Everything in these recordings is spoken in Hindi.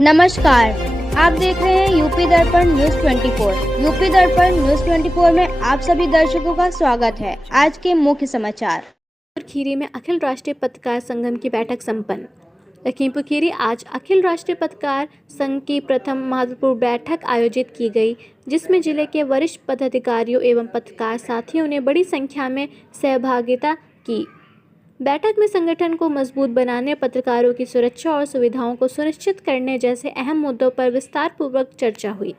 नमस्कार, आप देख रहे हैं यूपी दर्पण न्यूज 24। यूपी दर्पण न्यूज 24 में आप सभी दर्शकों का स्वागत है। आज के मुख्य समाचार। खीरी में अखिल राष्ट्रीय पत्रकार संगम की बैठक संपन्न। लखीमपुर खीरी आज अखिल राष्ट्रीय पत्रकार संघ की प्रथम महत्वपूर्ण बैठक आयोजित की गई, जिसमें जिले के वरिष्ठ पदाधिकारियों एवं पत्रकार साथियों ने बड़ी संख्या में सहभागिता की। बैठक में संगठन को मजबूत बनाने, पत्रकारों की सुरक्षा और सुविधाओं को सुनिश्चित करने जैसे अहम मुद्दों पर विस्तारपूर्वक चर्चा हुई।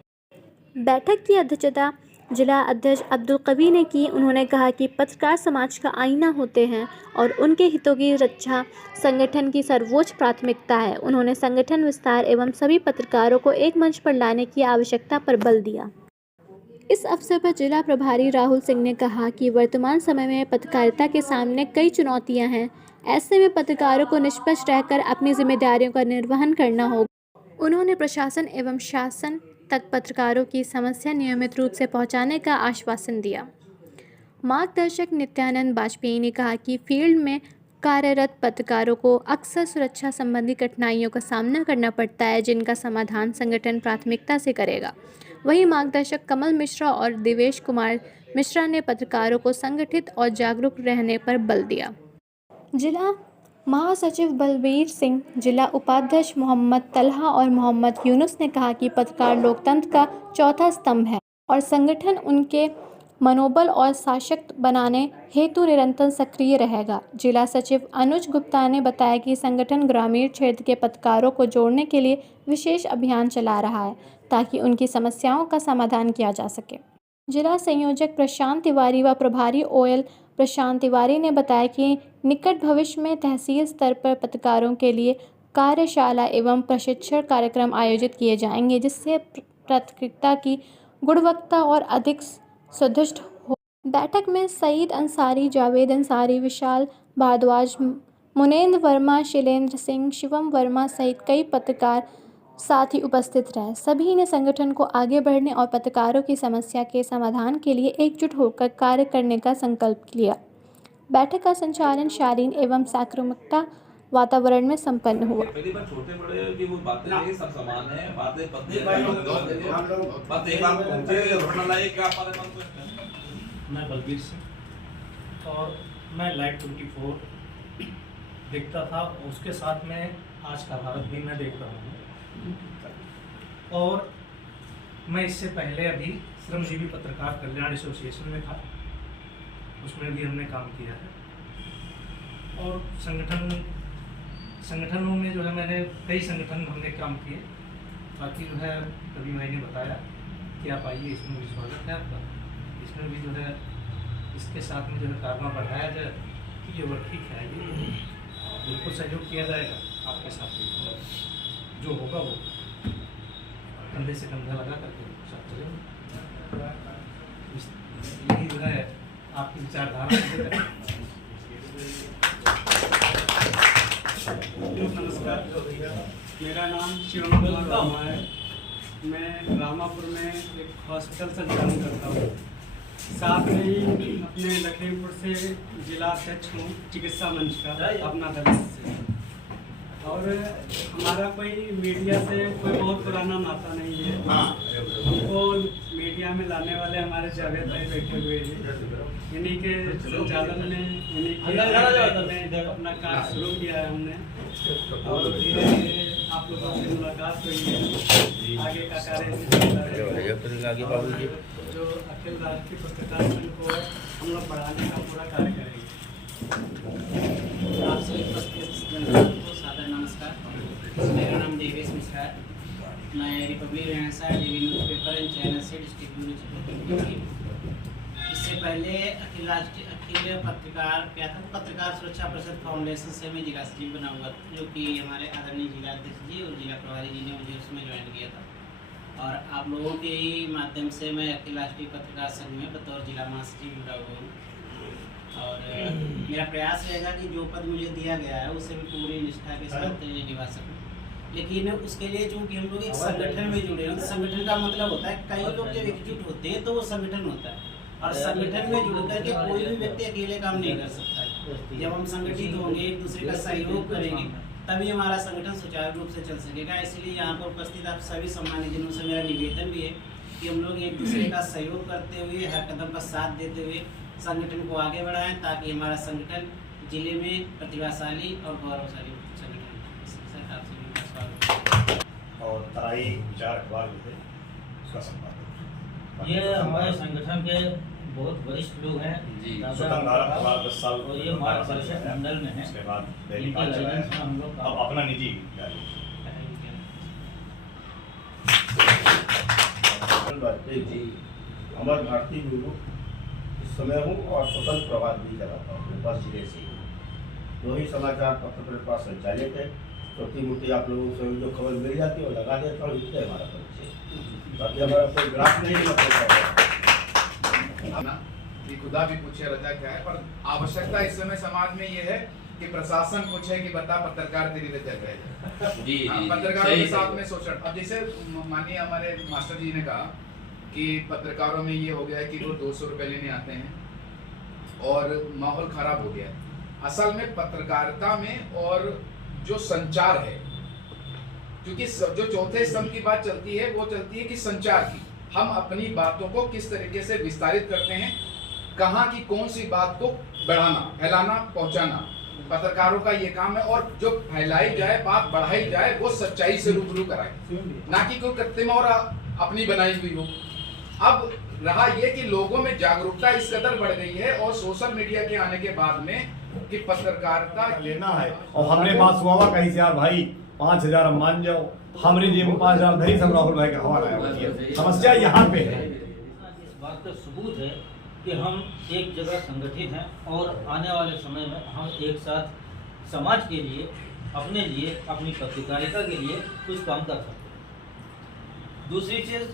बैठक की अध्यक्षता जिला अध्यक्ष अब्दुल कवी ने की। उन्होंने कहा कि पत्रकार समाज का आईना होते हैं और उनके हितों की रक्षा संगठन की सर्वोच्च प्राथमिकता है। उन्होंने संगठन विस्तार एवं सभी पत्रकारों को एक मंच पर लाने की आवश्यकता पर बल दिया। इस अवसर पर जिला प्रभारी राहुल सिंह ने कहा कि वर्तमान समय में पत्रकारिता के सामने कई चुनौतियां हैं। ऐसे में पत्रकारों को निष्पक्ष रहकर अपनी जिम्मेदारियों का निर्वहन करना होगा। उन्होंने प्रशासन एवं शासन तक पत्रकारों की समस्या नियमित रूप से पहुंचाने का आश्वासन दिया। मार्गदर्शक नित्यानंद बाजपेयी ने कहा कि फील्ड में कार्यरत पत्रकारों को अक्सर सुरक्षा संबंधी कठिनाइयों का सामना करना पड़ता है, जिनका समाधान संगठन प्राथमिकता से करेगा। वहीं मार्गदर्शक कमल मिश्रा और देवेश कुमार मिश्रा ने पत्रकारों को संगठित और जागरूक रहने पर बल दिया। जिला महासचिव बलबीर सिंह, जिला उपाध्यक्ष मोहम्मद तलहा और मोहम्मद यूनुस ने कहा कि पत्रकार लोकतंत्र का चौथा स्तंभ है और संगठन उनके मनोबल और सशक्त बनाने हेतु निरंतर सक्रिय रहेगा। जिला सचिव अनुज गुप्ता ने बताया कि संगठन ग्रामीण क्षेत्र के पत्रकारों को जोड़ने के लिए विशेष अभियान चला रहा है, ताकि उनकी समस्याओं का समाधान किया जा सके। जिला संयोजक प्रशांत तिवारी व प्रभारी ओएल प्रशांत तिवारी ने बताया कि निकट भविष्य में तहसील स्तर पर पत्रकारों के लिए कार्यशाला एवं प्रशिक्षण कार्यक्रम आयोजित किए जाएंगे, जिससे पत्रकारिता की गुणवत्ता और अधिक सुदृढ़ हो। बैठक में सईद अंसारी, जावेद अंसारी, विशाल भारद्वाज, मुनेंद्र वर्मा, शैलेंद्र सिंह, शिवम वर्मा सहित कई पत्रकार साथी उपस्थित रहे। सभी ने संगठन को आगे बढ़ने और पत्रकारों की समस्या के समाधान के लिए एकजुट होकर कार्य करने का संकल्प लिया। बैठक का संचालन शालीन एवं सकारात्मक वातावरण में संपन्न हुआ। मैं बलबीर सिंह और मैं लाइव 24 देखता था, उसके साथ में आज का भारत भी मैं देख रहा हूँ। और मैं इससे पहले अभी श्रमजीवी पत्रकार कल्याण एसोसिएशन में था, उसमें भी हमने काम किया है। और संगठनों में जो है मैंने कई संगठन हमने काम किए। बाकी जो है कभी मैंने बताया कि आप आइए, इसमें भी स्वागत है आपका। इसमें भी जो है इसके साथ में जो है कारवा बढ़ाया जाए कि ये वर्क ठीक है, ये बिल्कुल सहयोग किया जाएगा आपके साथ। जो होगा वो कंधे से कंधा लगा करके साथ चलेंगे। यही जो है आपकी विचारधारा। नमस्कार, मेरा नाम शिवम कुमार वर्मा है। मैं रामापुर में एक हॉस्पिटल संचालन करता हूँ। साथ में ही अपने लखीमपुर से जिला अध्यक्ष हूँ चिकित्सा मंच का, अपना दल से। और हमारा कोई मीडिया से कोई बहुत पुराना नाता नहीं है। हमको मीडिया में लाने वाले हमारे जावेद भाई बैठे हुए हैं, इन्हीं के संचालन में, इन्हीं के अपना कार्य शुरू किया है हमने। और धीरे धीरे आप लोगों से मुलाकात हुई है, आगे का कार्य जो अखिल राष्ट्रीय पत्रकार संघ को हम लोग बढ़ाने का पूरा कार्य करेंगे। आपसे उपस्थित को सादर नमस्कार। मेरा नाम देवेश मिश्रा है। मैं Republic Haryana daily newspaper and channel से डिस्ट्रिक्ट। इससे पहले अखिल पत्रकार क्या था, पत्रकार सुरक्षा परिषद फाउंडेशन से मैं जिला सचिव बना हुआ था, जो कि हमारे आदरणीय जिला अध्यक्ष जी और जिला प्रभारी जी ने मुझे उसमें ज्वाइन किया था। और आप लोगों के ही माध्यम से मैं अखिल राष्ट्रीय पत्रकार संघ में बतौर जिला महासचिव जुड़ा हुआ हूँ। और मेरा प्रयास रहेगा कि जो पद मुझे दिया गया है उसे भी पूरी निष्ठा के साथ निभा सकूँ। लेकिन उसके लिए चूँकि हम लोग एक संगठन में जुड़े हैं, तो संगठन का मतलब होता है कई लोग जब एकजुट होते हैं तो वो संगठन होता है। और संगठन में जुड़ करके कोई भी व्यक्ति अकेले काम नहीं कर सकता है। जब हम संगठित होंगे, एक दूसरे का सहयोग करेंगे, तभी हमारा संगठन सुचारू रूप से चल सकेगा। इसलिए यहाँ पर उपस्थित आप सभी सम्मानित जनों से मेरा निवेदन भी है कि हम लोग एक दूसरे का सहयोग करते हुए, हर कदम पर साथ देते हुए संगठन को आगे बढ़ाएं, ताकि हमारा संगठन जिले में प्रतिभाशाली और गौरवशाली संगठन सरकार से भी स्वागत। और तराई विचार अखबार जो है उसका संपादक ये हमारे संगठन के बहुत वरिष्ठ लोग हैं स्वतंत्र अखबार 10 साल और ये मार्गदर्शक मंडल में है। उसके बाद दैनिक इनके आज चलाया। गाइडेंस में हम लोग अब अपना निजी जी अमर भारती गुरु इस समय हूँ और स्वतंत्र प्रभात भी कराता हूँ नेपाल जिले से। दो ही समाचार पत्र मेरे पास संचालित है, छोटी मोटी आप लोगों से जो खबर मिल जाती है वो लगा देता हूँ। इससे हमारा परिचय, बाकी हमारा कोई ग्राफ नहीं ना कि खुदा भी पूछे रजा क्या है, पर आवश्यकता इस समय समाज में ये है कि प्रशासन पूछे कि बता पत्रकार तेरी रजा क्या है। जी पत्रकारों के साथ में शोषण। अब जैसे माननीय हमारे मास्टर जी ने कहा कि पत्रकारों में ये हो गया है कि वो 200 रुपये लेने आते हैं और माहौल खराब हो गया है। असल में पत्रकारिता में और जो संचार है, क्योंकि जो चौथे स्तंभ की बात चलती है वो चलती है कि संचार की, हम अपनी बातों को किस तरीके से विस्तारित करते हैं, कहाँ की कौन सी बात को बढ़ाना, फैलाना, पहुंचाना, पत्रकारों का ये काम है। और जो फैलाई जाए, बात बढ़ाई जाए, वो सच्चाई से रूबरू कराए, ना कि कोई कृत्रिम और अपनी बनाई हुई हो। अब रहा ये कि लोगों में जागरूकता इस कदर बढ़ गई है और सोशल मीडिया के आने के बाद में कि पत्रकारिता लेना है। और हमने बात सुहा कहीं से यार भाई 5000 मान जाओ, हमने जेब में 5000 धरी सब राहुल भाई का हवा लाया। समस्या यहाँ पे है। इस बात का सबूत है कि हम एक जगह संगठित हैं और आने वाले समय में हम एक साथ समाज के लिए, अपने लिए, अपनी पत्रकारिता के लिए कुछ काम कर सकते हैं। दूसरी चीज़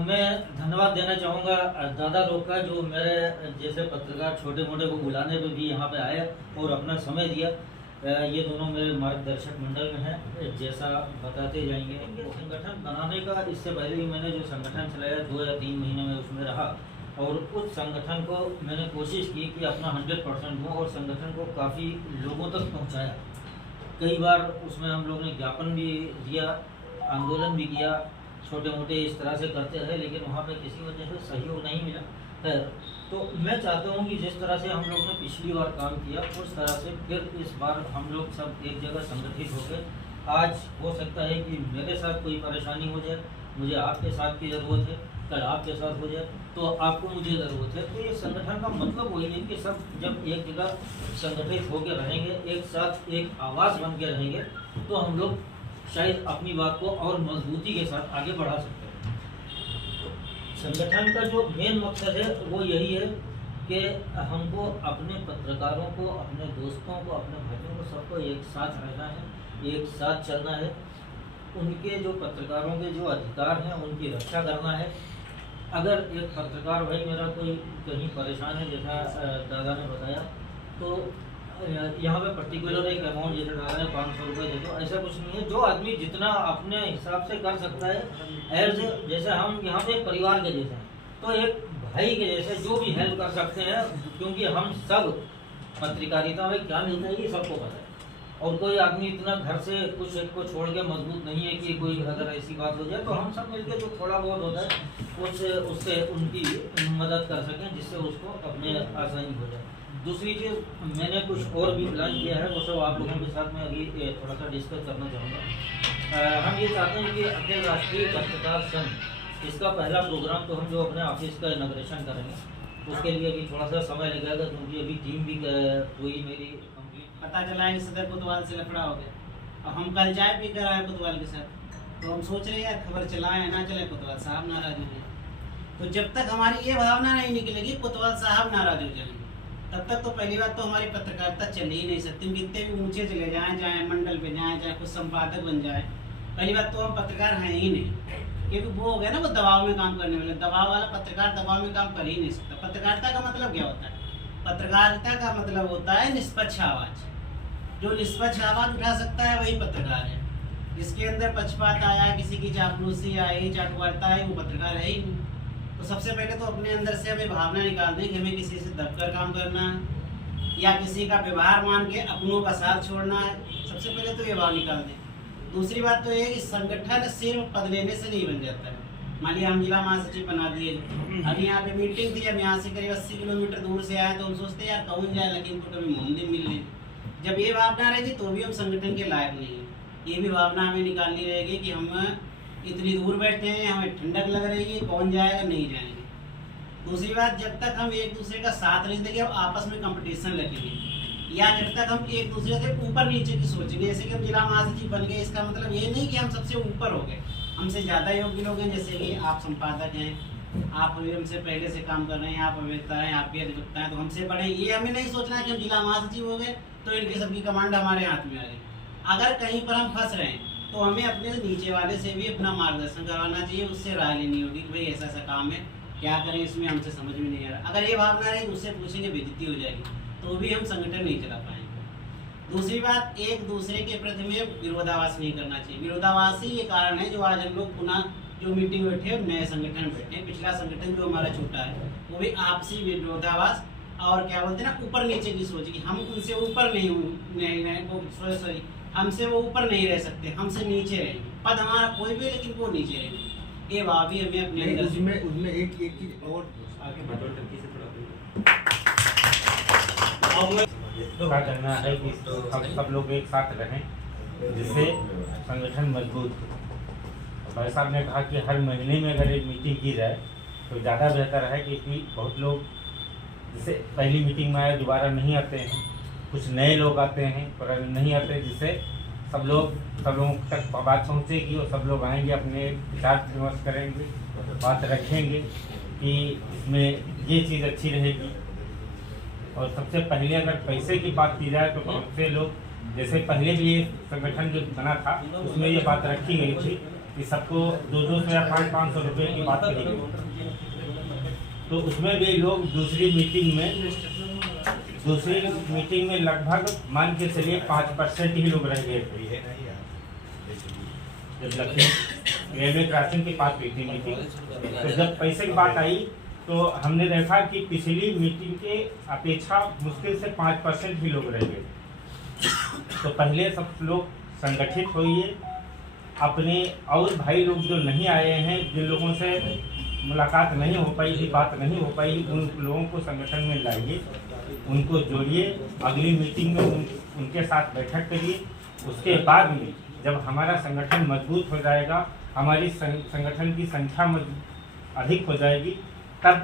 मैं धन्यवाद देना चाहूँगा दादा लोग का, जो मेरे जैसे पत्रकार छोटे मोटे को बुलाने पे भी यहाँ पे आए और अपना समय दिया। ये दोनों मेरे मार्गदर्शक मंडल में हैं, जैसा बताते जाएंगे। संगठन बनाने का इससे पहले ही मैंने जो संगठन चलाया 2 या 3 महीने में उसमें रहा और उस संगठन को मैंने कोशिश की कि अपना 100% दूँ और संगठन को काफ़ी लोगों तक पहुँचाया। कई बार उसमें हम लोग ने ज्ञापन भी दिया, आंदोलन भी किया, छोटे मोटे इस तरह से करते रहे, लेकिन वहाँ पे किसी वजह से सहयोग नहीं मिला है। तो मैं चाहता हूँ कि जिस तरह से हम लोग ने पिछली बार काम किया उस तरह से फिर इस बार हम लोग सब एक जगह संगठित होकर, आज हो सकता है कि मेरे साथ कोई परेशानी हो जाए, मुझे आपके साथ की ज़रूरत है, कल आपके साथ हो जाए तो आपको मुझे ज़रूरत है। तो ये संगठन का मतलब वही है कि सब जब एक जगह संगठित होकर रहेंगे, एक साथ एक आवाज़ बन के रहेंगे, तो हम लोग शायद अपनी बात को और मजबूती के साथ आगे बढ़ा सकते हैं। संगठन का जो मेन मकसद है वो यही है कि हमको अपने पत्रकारों को, अपने दोस्तों को, अपने भाइयों को, सबको एक साथ रहना है, एक साथ चलना है। उनके जो पत्रकारों के जो अधिकार हैं उनकी रक्षा करना है। अगर एक पत्रकार भाई मेरा कोई कहीं परेशान है, जैसा दादा ने बताया, तो यहाँ पे पर्टिकुलर एक अमाउंट जैसे दादा ने 500 रुपये दे दो, ऐसा कुछ नहीं है। जो आदमी जितना अपने हिसाब से कर सकता है, एज जैसे हम यहाँ पे एक परिवार के जैसे हैं, तो एक भाई के जैसे जो भी हेल्प कर सकते हैं, क्योंकि हम सब पत्रकारिता में क्या मिलता है ये सबको पता है। और कोई आदमी इतना घर से कुछ एक को छोड़ के मजबूत नहीं है कि कोई अगर ऐसी बात हो जाए तो हम सब मिलकर जो थोड़ा बहुत होता है उससे उनकी मदद कर सकें, जिससे उसको अपने आसानी हो जाए। दूसरी चीज़ मैंने कुछ और भी प्लान किया है, वो सब आप लोगों के साथ में अभी थोड़ा सा डिस्कस करना चाहूँगा। हम ये चाहते हैं कि अखिल राष्ट्रीय पत्रकार संघ, इसका पहला प्रोग्राम तो हम जो अपने ऑफिस का इनॉग्रेशन करेंगे, उसके लिए भी थोड़ा सा समय लगेगा, क्योंकि अभी टीम भी पूरी मेरी कंप्लीट। पता चला है कि सदर कोतवाल से लफड़ा हो गया और हम कल चाय पी कर आए कोतवाल के साथ, तो हम सोच रहे हैं खबर चलाएं ना चले, कोतवाल साहब नाराज हो जाए। तो जब तक हमारी ये भावना नहीं निकलेगी कोतवाल साहब नाराज हो जाएंगे, तब तक तो पहली बात तो हमारी पत्रकारिता चल ही नहीं सकती। कितने भी ऊंचे चले जाएं मंडल पे जाएं, चाहे कुछ संपादक बन जाए, पहली बात तो हम पत्रकार हैं ही नहीं, क्योंकि वो हो गया ना वो दबाव में काम करने वाले। दबाव वाला पत्रकार दबाव में काम कर ही नहीं सकता। पत्रकारिता का मतलब क्या होता है? पत्रकारिता का मतलब होता है निष्पक्ष आवाज़। जो निष्पक्ष आवाज़ उठा सकता है वही पत्रकार है। जिसके अंदर पक्षपात आया, किसी की चापलूसी आई, चाटुकारिता आई, वो पत्रकार है ही नहीं। तो सबसे पहले तो अपने अंदर से हमें भावना निकाल दें कि हमें किसी से दबकर काम करना है या किसी का व्यवहार मान के अपनों का साथ छोड़ना है। सबसे सबसे पहले तो ये भाव निकाल दें। दूसरी बात तो ये कि संगठन सिर्फ पद लेने से नहीं बन जाता है। मान लिया हम जिला महासचिव बना दिए, अभी यहाँ पे मीटिंग थी, अब यहाँ से करीब 80 किलोमीटर दूर से आए तो हम सोचते यार कौन जाए लखीमपुर, कभी मोहम्मदी मिल लें। जब ये भावना रहेगी तो भी हम संगठन के लायक नहीं है। ये भी भावना हमें निकालनी रहेगी कि हम इतनी दूर बैठे हैं, हमें ठंडक लग रही है, कौन जाएगा नहीं जाएंगे। दूसरी बात, जब तक हम एक दूसरे का साथ नहीं देंगे और आपस में कंपटीशन रखेंगे, या जब तक हम एक दूसरे से ऊपर नीचे की सोचेंगे, जैसे कि हम जिला महासचिव बन गए, इसका मतलब ये नहीं कि हम सबसे ऊपर हो गए, हमसे ज़्यादा योग्य लोग हैं, जैसे कि आप संपादक हैं, आप हमसे पहले से काम कर रहे हैं, आप अभिनेता हैं, आपकी अधिवक्ता हैं, तो हमसे बड़े। ये हमें नहीं सोचना है कि हम जिला महासचिव हो गए तो इनकी सबकी कमांड हमारे हाथ में आ गई। अगर कहीं पर हम फंस रहे हैं तो हमें अपने नीचे वाले से भी अपना मार्गदर्शन करवाना चाहिए, उससे राय लेनी होगी कि भाई ऐसा ऐसा काम है, क्या करें, इसमें हमसे समझ में नहीं आ रहा। अगर ये भावना रही, उससे पूछेंगे, बेइज्जती हो जाएगी, तो भी हम संगठन नहीं चला पाएंगे। दूसरी बात, एक दूसरे के प्रति में विरोधाभास नहीं करना चाहिए। विरोधाभास ही ये कारण है जो आज हम लोग पुनः जो मीटिंग बैठे नए संगठन बैठे। पिछला संगठन जो हमारा छोटा है वो भी आपसी विरोधाभास और क्या बोलते हैं ना, ऊपर नीचे की सोच कि हम उनसे ऊपर नहीं सॉरी हमसे वो ऊपर नहीं रह सकते, हमसे नीचे रहेंगे। पद हमारा कोई भी, लेकिन वो नीचे रहेंगे। ये भाव भी हमें अपने अंदर उसमें एक चीज और आगे क्या करना है कि हम सब लोग एक साथ रहें, जिससे संगठन मजबूत हो। भाई साहब ने कहा कि हर महीने में अगर एक मीटिंग की जाए तो ज़्यादा बेहतर है, क्योंकि बहुत लोग जैसे पहली मीटिंग में आए दोबारा नहीं आते हैं, कुछ नए लोग आते हैं पर नहीं आते, जिससे सब लोगों तक बात पहुँचेगी और सब लोग आएंगे, अपने विचार विमर्श करेंगे, बात रखेंगे कि इसमें ये चीज़ अच्छी रहेगी। और सबसे पहले अगर पैसे की बात की जाए तो बहुत से लोग, जैसे पहले भी ये संगठन जो बना था उसमें ये बात रखी गई थी कि सबको 200 या 500 रुपये की बात कही गई, तो उसमें भी लोग दूसरी मीटिंग में लगभग मान के चलिए 5% ही लोग रह गए थे। जब लखीमपुर रेलवे क्रॉसिंग की बात हुई थी मीटिंग, तो जब पैसे की बात आई तो हमने देखा कि पिछली मीटिंग के अपेक्षा मुश्किल से 5% भी लोग रह गए। तो पहले सब लोग संगठित होइए, अपने और भाई लोग जो नहीं आए हैं, जिन लोगों से मुलाकात नहीं हो पाई थी, बात नहीं हो पाई, उन लोगों को संगठन में लाइए, उनको जोड़िए, अगली मीटिंग में उनके साथ बैठक करिए। उसके बाद में जब हमारा संगठन मजबूत हो जाएगा, हमारी संगठन की संख्या अधिक हो जाएगी, तब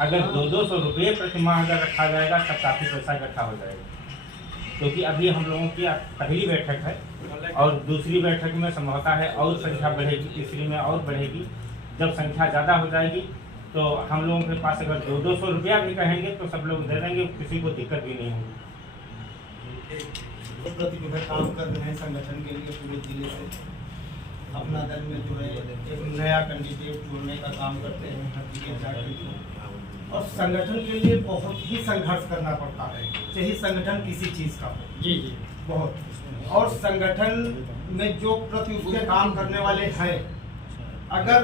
अगर 200 रुपये प्रति माह अगर रखा जाएगा तब काफ़ी पैसा इकट्ठा हो जाएगा। क्योंकि अभी हम लोगों की पहली बैठक है और दूसरी बैठक में संभवतः है और संख्या बढ़ेगी, तीसरी में और बढ़ेगी। जब संख्या ज़्यादा हो जाएगी तो हम लोगों के पास अगर 200 रुपया भी कहेंगे तो सब लोग दे देंगे, किसी को दिक्कत भी नहीं होगी। प्रतिनिधि काम कर रहे हैं संगठन के लिए पूरे जिले से। अपना दल में जो है एक नया कैंडिडेट जोड़ने का काम करते हैं हर जिले जाकर, और संगठन के लिए बहुत ही संघर्ष करना पड़ता है, चाहे संगठन किसी चीज़ का हो। जी बहुत। और संगठन में जो प्रति उसके काम करने वाले हैं, अगर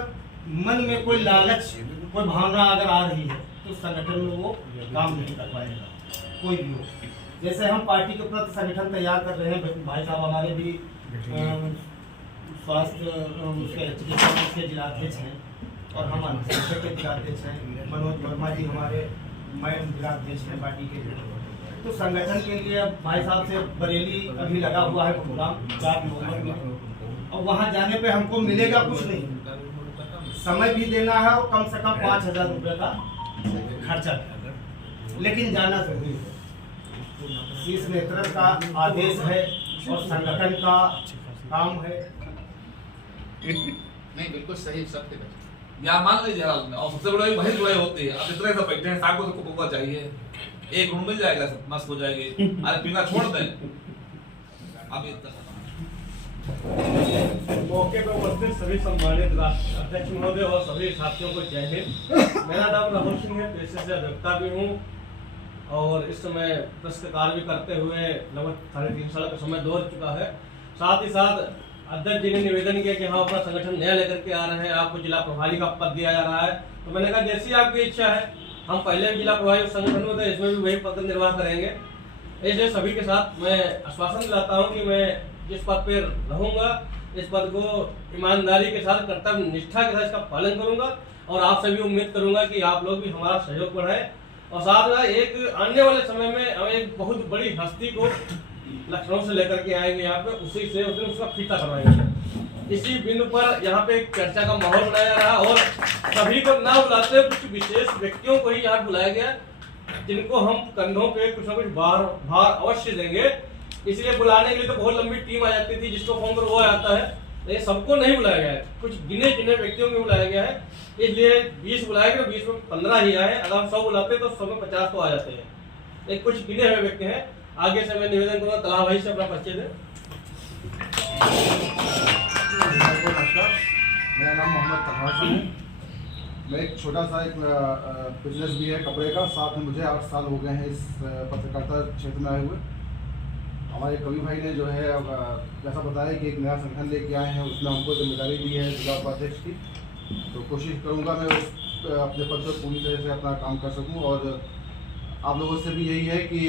मन में कोई लालच, कोई भावना अगर आ रही है तो संगठन में वो काम नहीं कर पाएगा, कोई भी हो। जैसे हम पार्टी के प्रति संगठन तैयार कर रहे हैं, भाई साहब हमारे भी स्वास्थ्य चिकित्सा के जिलाध्यक्ष हैं और हम अनुशासन के जिलाध्यक्ष हैं, मनोज वर्मा जी हमारे मैन जिलाध्यक्ष हैं पार्टी के। तो संगठन के लिए भाई साहब से बरेली अभी लगा हुआ है प्रोग्राम 4 नवंबर में, और वहाँ जाने पे हमको मिलेगा कुछ नहीं, समय भी देना है और कम से कम 5000 रुपये का खर्चा, लेकिन जाना जरूरी है। शीर्ष नेतृत्व का आदेश है और संगठन का काम है। नहीं बिल्कुल सही सत्य है। या मान लीजिए और सबसे बड़ा महेश जुड़े होते हैं, अब इतने सब बैठे हैं, साहब को सबको कोका चाहिए, एक रूम मिल जाएगा, सब मस्त हो जाएगी, अरे पीना छोड़ दें। अब मौके पर उपस्थित सभी सम्मानित राष्ट्रीय अध्यक्ष महोदय और सभी साथियों को जय हिंद। मेरा नाम राहुल सिंह है, पेशे से अधिवक्ता भी हूँ और इस समय पत्रकार भी करते हुए लगभग 3.5 साल का समय दौड़ चुका है। साथ ही साथ अध्यक्ष जी ने निवेदन किया कि हाँ अपना संगठन नया लेकर के आ रहे हैं, आपको जिला प्रभारी का पद दिया जा रहा है। तो मैंने कहा जैसी आपकी इच्छा है, हम पहले भी जिला प्रभारी संगठन में थे, इसमें भी वही पद निर्वाह करेंगे। इसलिए सभी के साथ मैं आश्वासन दिलाता हूँ कि मैं जिस पद पर रहूँगा इस पद को ईमानदारी के साथ, कर्तव्य निष्ठा के साथ इसका पालन करूँगा और आप सभी उम्मीद करूँगा कि आप लोग भी हमारा सहयोग बढ़ाएं। और साथ में एक आने वाले समय में हम एक बहुत बड़ी हस्ती को लखनऊ से लेकर के आएंगे यहाँ पे, उसी से उस दिन उसका फीता करवाएंगे। इसी बिंदु पर यहाँ पे एक चर्चा का माहौल बनाया जा रहा और सभी को ना बुलाते कुछ विशेष व्यक्तियों को ही यहाँ बुलाया गया, जिनको हम कंधों पे कुछ ना कुछ भार अवश्य देंगे। इसलिए बुलाने के लिए तो बहुत लंबी टीम आ जाती थी, जिसको फोन करो वो आता है, लेकिन सबको नहीं बुलाया गया है, कुछ गिने गिने व्यक्तियों को बुलाया गया है। इसलिए 20 बुलाए गए, 20 में 15 ही आए। अगर हम 100 बुलाते तो 100 में 50 तो आ जाते हैं, लेकिन कुछ गिने हुए व्यक्ति हैं। आगे से मैं निवेदन करूँगा तला भाई से अपना परिचय दें। मेरा नाम मोहम्मद तलहा है। मैं एक छोटा सा एक बिजनेस भी है कपड़े का, साथ में मुझे 8 साल हो गए हैं इस पत्रकारिता क्षेत्र में आए हुए। हमारे कवि भाई ने जो है जैसा बताया कि एक नया संगठन लेके आए हैं, उसमें हमको जिम्मेदारी दी है जिला उपाध्यक्ष की, तो कोशिश करूंगा मैं अपने पद पर पूरी तरह से अपना काम कर सकूं। और आप लोगों से भी यही है कि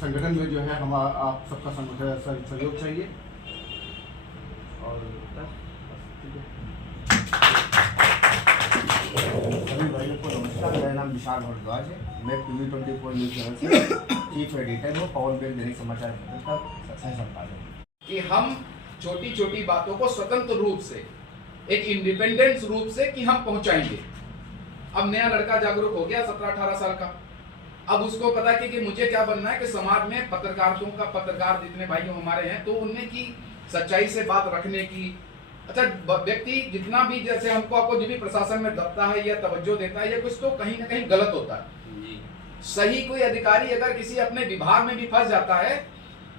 संगठन में जो है हम आप सबका सहयोग चाहिए। और सभी भाइयों को नमस्कार, मेरा नाम विशाल भारद्वाज है। मैं PV24 न्यूज़ चैनल से चीफ एडिटर हूँ, पवन बेल दैनिक समाचार पत्र का सह संपादक। कि हम छोटी छोटी बातों को स्वतंत्र रूप से, एक इंडिपेंडेंस रूप से कि हम पहुंचाएंगे। अब नया लड़का जागरूक हो गया 17-18 साल का, अब उसको पता है कि मुझे क्या बनना है कि समाज में पत्रकार जितने भाई हमारे हैं तो उनमें की सच्चाई से बात रखने की। अच्छा, व्यक्ति जितना भी जैसे आपको जो भी प्रशासन में दबता है या तवज्जो देता है या कुछ तो कहीं ना कहीं गलत होता है। सही कोई अधिकारी अगर किसी अपने विभाग में भी फंस जाता है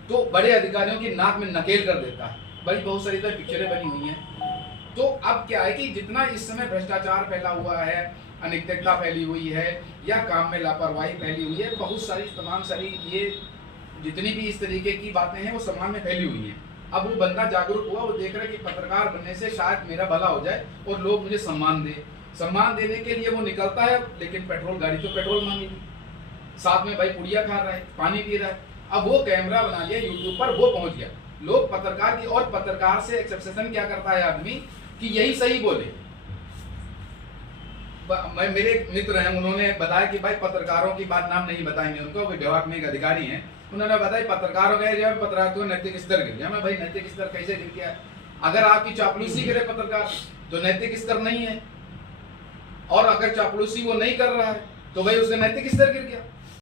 तो बड़े अधिकारियों की नाक में नकेल कर देता है। बड़ी बहुत सारी तो पिक्चरें बनी हुई हैं। तो अब क्या है कि जितना इस समय भ्रष्टाचार फैला हुआ है, अनैतिकता फैली हुई है या काम में लापरवाही फैली हुई है, बहुत सारी तमाम सारी ये जितनी भी इस तरीके की बातें हैं वो समाज में फैली हुई हैं। अब वो बंदा जागरूक हुआ, वो देख रहा है कि पत्रकार बनने से शायद मेरा भला हो जाए और लोग मुझे सम्मान दे। सम्मान देने के लिए वो निकलता है, लेकिन पेट्रोल गाड़ी तो पेट्रोल मांगेगी, साथ में भाई पुड़िया खा रहा है, पानी पी रहा है। अब वो कैमरा बना लिया यूट्यूब पर, वो पहुंच गया लोग पत्रकार की। और पत्रकार से एक्सेप्शन क्या करता है आदमी कि यही सही बोले। मेरे मित्र हैं, उन्होंने बताया कि भाई पत्रकारों की बात नाम नहीं बताएंगे उनको, विभाग में एक अधिकारी हैं, उन्होंने बताया पत्रकारों का पत्रकार तो नैतिक स्तर गिर गया। मैं भाई नैतिक स्तर कैसे गिर गया? अगर आपकी चापलूसी करे पत्रकार तो नैतिक स्तर नहीं है, और अगर चापलूसी वो नहीं कर रहा है तो भाई उसका नैतिक स्तर गिर गया।